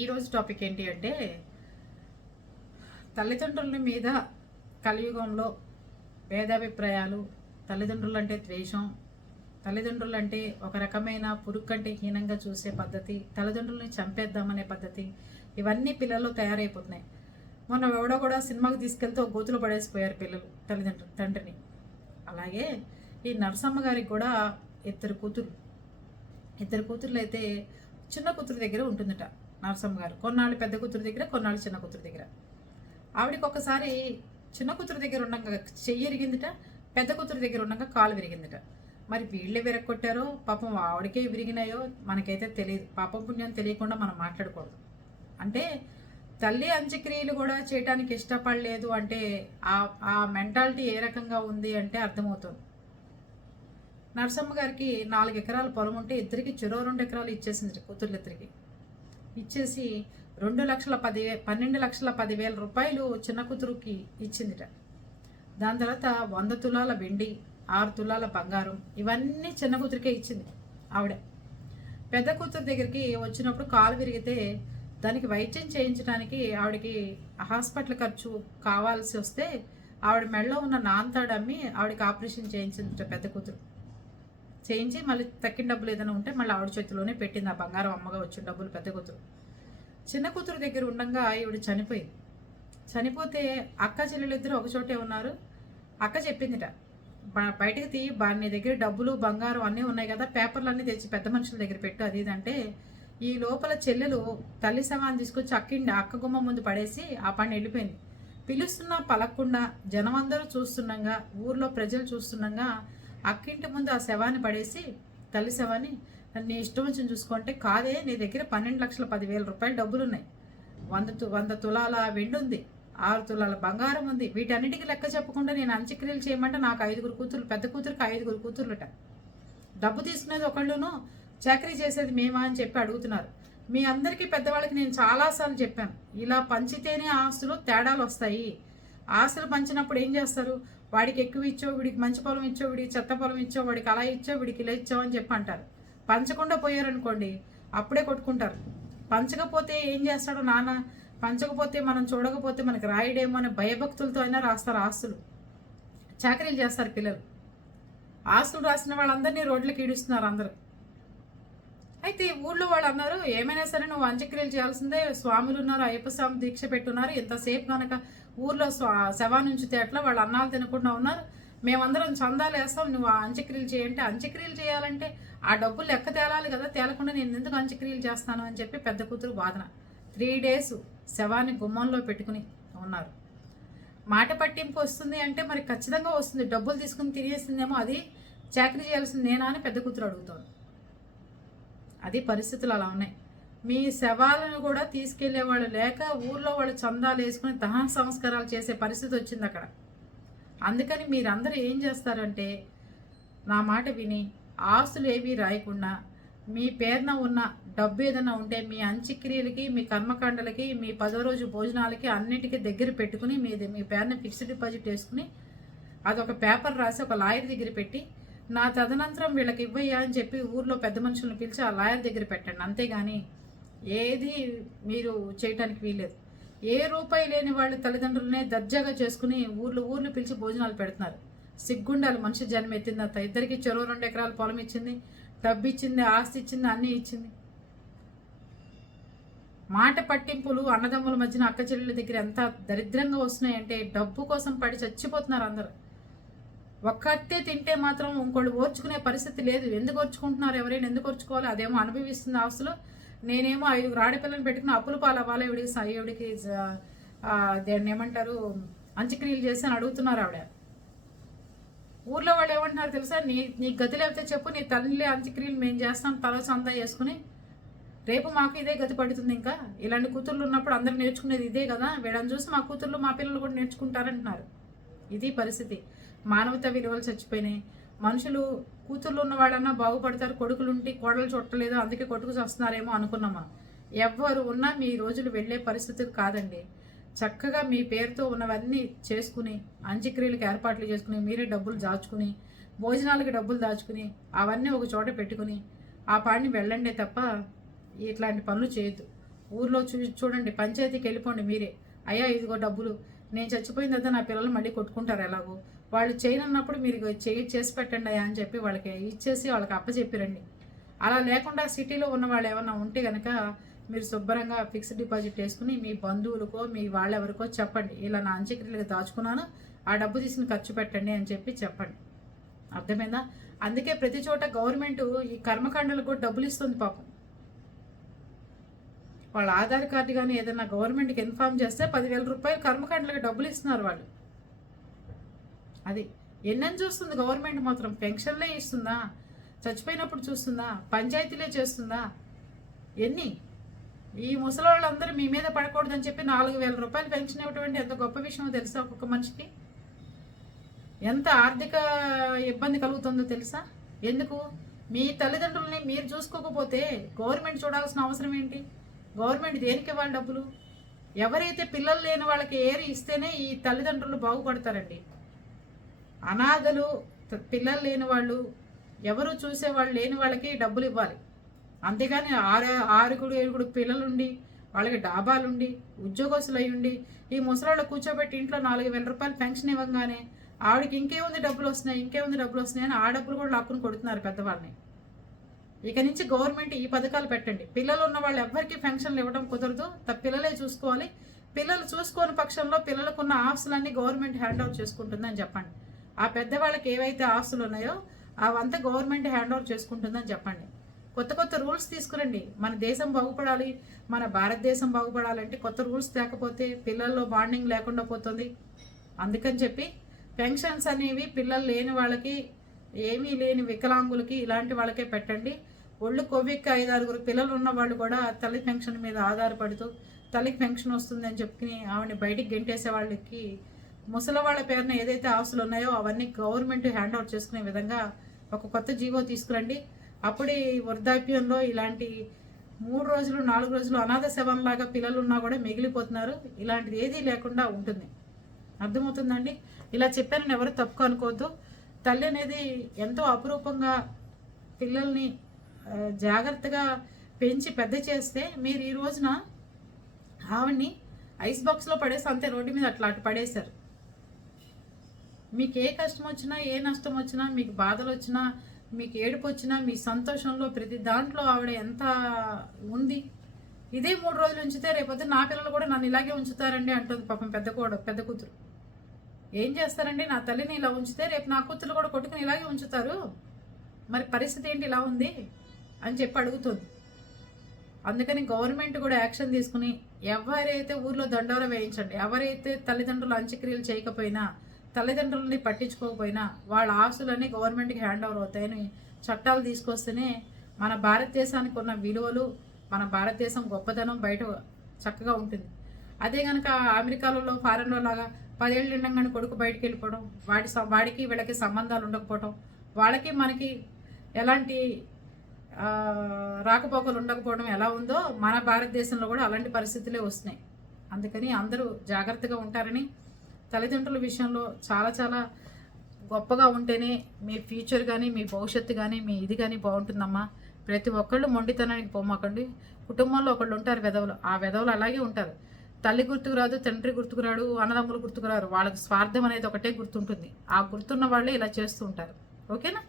ఈరోజు టాపిక్ ఏంటి అంటే తల్లిదండ్రుల మీద కలియుగంలో భేదాభిప్రాయాలు తల్లిదండ్రులు అంటే ద్వేషం తల్లిదండ్రులు అంటే ఒక రకమైన పురుగు కంటే హీనంగా చూసే పద్ధతి తల్లిదండ్రులని చంపేద్దామనే పద్ధతి ఇవన్నీ పిల్లల్లో తయారైపోతున్నాయి. మొన్న ఎవడో కూడా సినిమాకి తీసుకెళ్తే ఒక గోతులు పడేసిపోయారు పిల్లలు తల్లిదండ్రులు తండ్రిని. అలాగే ఈ నరసమ్మ గారికి కూడా ఇద్దరు కూతురు. ఇద్దరు కూతుర్లు అయితే చిన్న కూతురు దగ్గర ఉంటుందట. నరసమ్మ గారు. కొన్నాళ్ళు పెద్ద కూతురు దగ్గర కొన్నాళ్ళు చిన్న కూతురు దగ్గర. ఆవిడకి ఒకసారి చిన్న కూతురు దగ్గర ఉండగా చెయ్యి విరిగిందిట పెద్ద కూతురు దగ్గర ఉండగా కాలు విరిగిందిట. మరి వీళ్ళే విరగొట్టారో పాపం ఆవిడకే విరిగినాయో మనకైతే తెలియదు. పాపం పుణ్యం తెలియకుండా మనం మాట్లాడకూడదు. అంటే తల్లి అంత్యక్రియలు కూడా చేయడానికి ఇష్టపడలేదు అంటే ఆ ఆ మెంటాలిటీ ఏ రకంగా ఉంది అంటే అర్థమవుతుంది. నరసమ్మ గారికి నాలుగు ఎకరాల పొలం ఉంటే ఇద్దరికి చెరో రెండు ఎకరాలు ఇచ్చేసింది కూతుర్లిద్దరికి. ఇచ్చేసి రెండు లక్షల పదివే పన్నెండు లక్షల పదివేల రూపాయలు చిన్న కూతురుకి ఇచ్చిందిట. దాని తర్వాత వంద తులాల వెండి ఆరు తులాల బంగారం ఇవన్నీ చిన్న కూతురికే ఇచ్చింది ఆవిడ. పెద్ద కూతురు దగ్గరికి వచ్చినప్పుడు కాలు విరిగితే దానికి వైద్యం చేయించడానికి ఆవిడకి హాస్పిటల్ ఖర్చు కావాల్సి వస్తే ఆవిడ మెడలో ఉన్న నాంతాడు అమ్మి ఆవిడకి ఆపరేషన్ చేయించింది పెద్ద కూతురు. చేయించి మళ్ళీ తక్కిన డబ్బులు ఏదైనా ఉంటే మళ్ళీ ఆవిడ చేతిలోనే పెట్టింది ఆ బంగారం అమ్మగా వచ్చిన డబ్బులు పెద్ద కూతురు. చిన్న కూతురు దగ్గర ఉండగా ఈవిడ చనిపోయింది. చనిపోతే అక్క చెల్లెలు ఇద్దరు ఒక చోటే ఉన్నారు. అక్క చెప్పిందిట బయటకు తీ నీ దగ్గర డబ్బులు బంగారం అన్నీ ఉన్నాయి కదా పేపర్లు అన్నీ తెచ్చి పెద్ద మనుషుల దగ్గర పెట్టు అది ఇదంటే ఈ లోపల చెల్లెలు తల్లి సమాన్ తీసుకొచ్చి అక్కిండి అక్క గుమ్మ ముందు పడేసి ఆ పని వెళ్ళిపోయింది. పిలుస్తున్నా పలకకుండా జనం అందరూ చూస్తుండగా ఊర్లో ప్రజలు చూస్తుండగా అక్కింటి ముందు ఆ శవాన్ని పడేసి తల్లి శవాన్ని నీ ఇష్టం వచ్చి చూసుకుంటే కాదే నీ దగ్గర పన్నెండు లక్షల పదివేల రూపాయలు డబ్బులు ఉన్నాయి వంద తు వంద తులాల వెండి ఉంది ఆరు తులాల బంగారం ఉంది. వీటన్నిటికీ లెక్క చెప్పకుండా నేను అంత్యక్రియలు చేయమంటే నాకు ఐదుగురు కూతురు పెద్ద కూతురికి ఐదుగురు కూతుర్లుట. డబ్బు తీసుకునేది ఒకళ్ళును చాకరీ చేసేది మేమా అని చెప్పి అడుగుతున్నారు. మీ అందరికీ పెద్దవాళ్ళకి నేను చాలాసార్లు చెప్పాను. ఇలా పంచితేనే ఆస్తులు తేడాలు వస్తాయి. ఆస్తులు పంచినప్పుడు ఏం చేస్తారు? వాడికి ఎక్కువ ఇచ్చో వీడికి మంచి పొలం ఇచ్చో వీడికి చెత్త పొలం ఇచ్చో వాడికి అలా ఇచ్చో వీడికి ఇలా ఇచ్చో అని చెప్పి అంటారు. పంచకుండా పోయారనుకోండి అప్పుడే కొట్టుకుంటారు. పంచకపోతే ఏం చేస్తాడు నాన్న? పంచకపోతే మనం చూడకపోతే మనకి రాయడేమో అనే భయభక్తులతో అయినా రాస్తారు ఆస్తులు. చాకరీలు చేస్తారు పిల్లలు. ఆస్తులు రాసిన వాళ్ళందరినీ రోడ్లకి ఈడుస్తున్నారు అందరూ. అయితే ఊళ్ళో వాళ్ళు అన్నారు ఏమైనా సరే నువ్వు అంత్యక్రియలు చేయాల్సిందే స్వాములు ఉన్నారు అయ్యప్ప స్వామి దీక్ష పెట్టున్నారు ఎంతసేపు కనుక ఊర్లో స్వా- శవా నుంచి వాళ్ళు అన్నాలు తినకుండా ఉన్నారు. మేమందరం చందాలు వేస్తాం నువ్వు అంత్యక్రియలు చేయంటే అంత్యక్రియలు చేయాలంటే ఆ డబ్బులు లెక్క తేలాలి కదా తేలకుండా నేను ఎందుకు అంత్యక్రియలు చేస్తాను అని చెప్పి పెద్ద కూతురు వాదన. త్రీ డేస్ శవాన్ని గుమ్మంలో పెట్టుకుని ఉన్నారు. మాట పట్టింపు వస్తుంది అంటే మరి ఖచ్చితంగా వస్తుంది. డబ్బులు తీసుకుని తినేసిందేమో అది చాకరీ చేయాల్సింది నేనా అని పెద్ద కూతురు అడుగుతోంది. అది పరిస్థితులు అలా ఉన్నాయి. మీ శవాలను కూడా తీసుకెళ్ళేవాళ్ళు లేక ఊర్లో వాళ్ళు చందాలు వేసుకుని దహన సంస్కారాలు చేసే పరిస్థితి వచ్చింది అక్కడ. అందుకని మీరందరూ ఏం చేస్తారంటే నా మాట విని ఆస్తులు ఏవి రాయకుండా మీ పేరున ఉన్న డబ్బు ఏదైనా ఉంటే మీ అంత్యక్రియలకి మీ కర్మకాండలకి మీ పదో రోజు భోజనాలకి అన్నిటికీ దగ్గర పెట్టుకుని మీది మీ పేరున ఫిక్స్డ్ డిపాజిట్ వేసుకుని అదొక పేపర్ రాసి ఒక లాయర్ దగ్గర పెట్టి నా తదనంతరం వీళ్ళకి ఇవ్వయ్యా అని చెప్పి ఊర్లో పెద్ద మనుషులను పిలిచి ఆ లాయర్ దగ్గర పెట్టండి. అంతేగాని ఏది మీరు చేయటానికి వీల్లేదు. ఏ రూపాయి లేని వాళ్ళ తల్లిదండ్రులనే దర్జాగా చేసుకుని ఊర్లు ఊర్లు పిలిచి భోజనాలు పెడుతున్నారు. సిగ్గుండాలి మనిషి జన్మ ఎత్తిందంత ఇద్దరికి చెరువు రెండు ఎకరాలు పొలం ఇచ్చింది డబ్బు ఇచ్చింది ఆస్తి ఇచ్చింది అన్నీ ఇచ్చింది. మాట పట్టింపులు అన్నదమ్ముల మధ్యన అక్క చెల్లెల దగ్గర ఎంత దరిద్రంగా వస్తున్నాయంటే డబ్బు కోసం పడి చచ్చిపోతున్నారు అందరూ. ఒక్కతే తింటే మాత్రం ఇంకోళ్ళు ఓర్చుకునే పరిస్థితి లేదు. ఎందుకు ఓర్చుకుంటున్నారు ఎవరైనా? ఎందుకు ఓర్చుకోవాలి? అదేమో అనుభవిస్తుంది అవసరం నేనేమో ఐదు ఆడపిల్లని పెట్టుకుని అప్పులు పాలు అవ్వాలి ఇవిడికి స- ఈవిడికి దాన్ని ఏమంటారు? అంత్యక్రియలు చేసి అని అడుగుతున్నారు ఆవిడ. ఊర్లో వాళ్ళు ఏమంటున్నారు తెలుసా? నీ నీ గతి లేకపోతే చెప్పు నీ తల్లి అంత్యక్రియలు మేము చేస్తాం తల సందా చేసుకుని రేపు మాకు ఇదే గతి పడుతుంది ఇంకా. ఇలాంటి కూతుర్లు ఉన్నప్పుడు అందరు నేర్చుకునేది ఇదే కదా. వీళ్ళని చూసి మా కూతుర్లు మా పిల్లలు కూడా నేర్చుకుంటారంటున్నారు. ఇది పరిస్థితి. మానవత విలువలు చచ్చిపోయినాయి. మనుషులు కూతుర్లు ఉన్నవాడన్నా బాగుపడతారు బాగుపడతారు కొడుకులుంటి కోడలు చుట్టలేదు అందుకే కొట్టుకు వస్తున్నారేమో అనుకున్నామా? ఎవ్వరు ఉన్నా మీ రోజులు వెళ్ళే పరిస్థితులు కాదండి. చక్కగా మీ పేరుతో ఉన్నవన్నీ చేసుకుని అంత్యక్రియలకు ఏర్పాట్లు చేసుకుని మీరే డబ్బులు దాచుకుని భోజనాలకి డబ్బులు దాచుకుని అవన్నీ ఒక చోట పెట్టుకుని ఆ పాడిని వెళ్ళండి తప్ప ఇట్లాంటి పనులు చేయొద్దు. ఊర్లో చూ చూడండి పంచాయతీకి వెళ్ళిపోండి మీరే. అయ్యా ఇదిగో డబ్బులు. నేను చచ్చిపోయిన తర్వాత నా పిల్లలు మళ్ళీ కొట్టుకుంటారు ఎలాగో. వాళ్ళు చేయనన్నప్పుడు మీరు చేయి చేసి పెట్టండి అయ్యా అని చెప్పి వాళ్ళకి ఇచ్చేసి వాళ్ళకి అప్పచెప్పిరండి. అలా లేకుండా సిటీలో ఉన్న వాళ్ళు ఏమన్నా ఉంటే కనుక మీరు శుభ్రంగా ఫిక్స్డ్ డిపాజిట్ వేసుకుని మీ బంధువులకో మీ వాళ్ళెవరికో చెప్పండి. ఇలా నా అంత్యక్రియలకు దాచుకున్నాను ఆ డబ్బు తీసుకుని ఖర్చు పెట్టండి అని చెప్పి చెప్పండి. అర్థమైందా? అందుకే ప్రతి చోట గవర్నమెంట్ ఈ కర్మకాండలకు కూడా డబ్బులు ఇస్తుంది పాపం. వాళ్ళ ఆధార్ కార్డు కానీ ఏదైనా గవర్నమెంట్కి ఇన్ఫామ్ చేస్తే పదివేల రూపాయలు కర్మకాండలకు డబ్బులు ఇస్తున్నారు వాళ్ళు. అది ఎన్నని చూస్తుంది గవర్నమెంట్ మాత్రం? పెన్షన్లే ఇస్తుందా? చచ్చిపోయినప్పుడు చూస్తుందా? పంచాయతీలే చేస్తుందా? ఎన్ని? ఈ ముసలి వాళ్ళందరూ మీ మీద పడకూడదని చెప్పి నాలుగు వేల రూపాయలు పెన్షన్ ఇవ్వటువంటి ఎంత గొప్ప విషయమో తెలుసా ఒక్కొక్క మనిషికి? ఎంత ఆర్థిక ఇబ్బంది కలుగుతుందో తెలుసా? ఎందుకు? మీ తల్లిదండ్రులని మీరు చూసుకోకపోతే గవర్నమెంట్ చూడాల్సిన అవసరం ఏంటి? గవర్నమెంట్ దేనికి ఇవ్వాలి డబ్బులు? ఎవరైతే పిల్లలు లేని వాళ్ళకి ఏరి ఇస్తేనే ఈ తల్లిదండ్రులు బాగుపడతారండి. అనాథలు త- పిల్లలు లేని వాళ్ళు ఎవరు చూసేవాళ్ళు లేని వాళ్ళకి డబ్బులు ఇవ్వాలి. అంతేగాని ఆరు ఆరుగుడు ఏడుగుడు పిల్లలుండి వాళ్ళకి డాబాలుండి ఉద్యోగస్తులు అయి ఉండి ఈ ముసలాళ్ళు కూర్చోబెట్టి ఇంట్లో నాలుగు వేల రూపాయలు పెన్షన్ ఇవ్వగానే ఆవిడకి ఇంకేముంది డబ్బులు వస్తున్నాయి ఇంకేముంది డబ్బులు వస్తున్నాయి అని ఆ డబ్బులు కూడా లాక్కుని కొడుతున్నారు పెద్దవాళ్ళని. ఇక నుంచి గవర్నమెంట్ ఈ పథకాలు పెట్టండి. పిల్లలు ఉన్న వాళ్ళు ఎవ్వరికీ పెన్షన్లు ఇవ్వడం కుదరదు. పిల్లలే చూసుకోవాలి. పిల్లలు చూసుకోని పక్షంలో పిల్లలకు ఉన్న గవర్నమెంట్ హ్యాండ్ ఓవర్ చేసుకుంటుందని చెప్పండి. ఆ పెద్దవాళ్ళకి ఏవైతే ఆస్తులు ఉన్నాయో అవంతా గవర్నమెంట్ హ్యాండ్ ఓవర్ చేసుకుంటుందని చెప్పండి. కొత్త కొత్త రూల్స్ తీసుకురండి. మన దేశం బాగుపడాలి మన భారతదేశం బాగుపడాలంటే కొత్త రూల్స్ లేకపోతే పిల్లల్లో బాండింగ్ లేకుండా పోతుంది. అందుకని చెప్పి పెన్షన్స్ అనేవి పిల్లలు లేని వాళ్ళకి ఏమీ లేని వికలాంగులకి ఇలాంటి వాళ్ళకే పెట్టండి. ఒళ్ళు కొవ్వెక్కి ఐదు ఆరుగురు పిల్లలు ఉన్న వాళ్ళు కూడా తల్లి పెన్షన్ మీద ఆధారపడుతూ తల్లికి పెన్షన్ వస్తుందని చెప్పుకుని ఆవిడని బయటికి గెంటేసే వాళ్ళకి ముసలవాళ్ళ పేరున ఏదైతే ఆస్తులు ఉన్నాయో అవన్నీ గవర్నమెంట్ హ్యాండ్ అవుట్ చేసుకునే విధంగా ఒక కొత్త జీవో తీసుకురండి. అప్పుడే వృద్ధాప్యంలో ఇలాంటి మూడు రోజులు నాలుగు రోజులు అనాథ శవంలాగా పిల్లలు ఉన్నా కూడా మిగిలిపోతున్నారు. ఇలాంటిది ఏదీ లేకుండా ఉంటుంది. అర్థమవుతుందండి? ఇలా చెప్పానని ఎవరు తప్పు అనుకోవద్దు. తల్లి అనేది ఎంతో అపురూపంగా పిల్లల్ని జాగ్రత్తగా పెంచి పెద్ద చేస్తే మీరు ఈ రోజున ఆవిడ్ని ఐస్ బాక్స్లో పడేసి అంతే రోడ్డు మీద అట్లా అటు పడేశారు. మీకు ఏ కష్టం వచ్చినా ఏ నష్టం వచ్చినా మీకు బాధలు వచ్చినా మీకు ఏడుపు వచ్చినా మీ సంతోషంలో ప్రతి దాంట్లో ఆవిడ ఎంత ఉంది ఇదే మూడు రోజులు ఉంచితే రేపొద్దు నా పిల్లలు కూడా నన్ను ఇలాగే ఉంచుతారండి అంటుంది పాపం పెద్ద కూడా పెద్ద కూతురు. ఏం చేస్తారండి? నా తల్లిని ఇలా ఉంచితే రేపు నా కూతురు కూడా కొట్టుకుని ఇలాగే ఉంచుతారు. మరి పరిస్థితి ఏంటి? ఇలా ఉంది అని చెప్పి అడుగుతుంది. అందుకని గవర్నమెంట్ కూడా యాక్షన్ తీసుకుని ఎవరైతే ఊర్లో దండోరా వేయించండి ఎవరైతే తల్లిదండ్రులు అంత్యక్రియలు చేయకపోయినా తల్లిదండ్రులని పట్టించుకోకపోయినా వాళ్ళ ఆస్తులన్నీ గవర్నమెంట్కి హ్యాండ్ ఓవర్ అవుతాయని చట్టాలు తీసుకొస్తేనే మన భారతదేశానికి ఉన్న విలువలు మన భారతదేశం గొప్పతనం బయట చక్కగా ఉంటుంది. అదే కనుక అమెరికాలలో ఫారెన్లో లాగా పదేళ్ళు నిండంగానే కొడుకు బయటికి వెళ్ళిపోవడం వాడి వాడికి వీళ్ళకి సంబంధాలు ఉండకపోవడం వాళ్ళకి మనకి ఎలాంటి రాకపోకలు ఉండకపోవడం ఎలా ఉందో మన భారతదేశంలో కూడా అలాంటి పరిస్థితులే వస్తున్నాయి. అందుకని అందరూ జాగ్రత్తగా ఉంటారని తల్లిదండ్రుల విషయంలో చాలా చాలా గొప్పగా ఉంటేనే మీ ఫ్యూచర్ కానీ మీ భవిష్యత్తు కానీ మీ ఇది కానీ బాగుంటుందమ్మా. ప్రతి ఒక్కళ్ళు మొండితనానికి పోమాకండి. కుటుంబంలో ఒకళ్ళు ఉంటారు వెధవలు ఆ వెధవలు అలాగే ఉంటారు. తల్లి గుర్తుకు రాదు తండ్రి గుర్తుకు రాడు అన్నదమ్ములు గుర్తుకు రారు. వాళ్ళకి స్వార్థం అనేది ఒకటే గుర్తుంటుంది. ఆ గుర్తున్న వాళ్ళే ఇలా చేస్తూ ఉంటారు. ఓకేనా?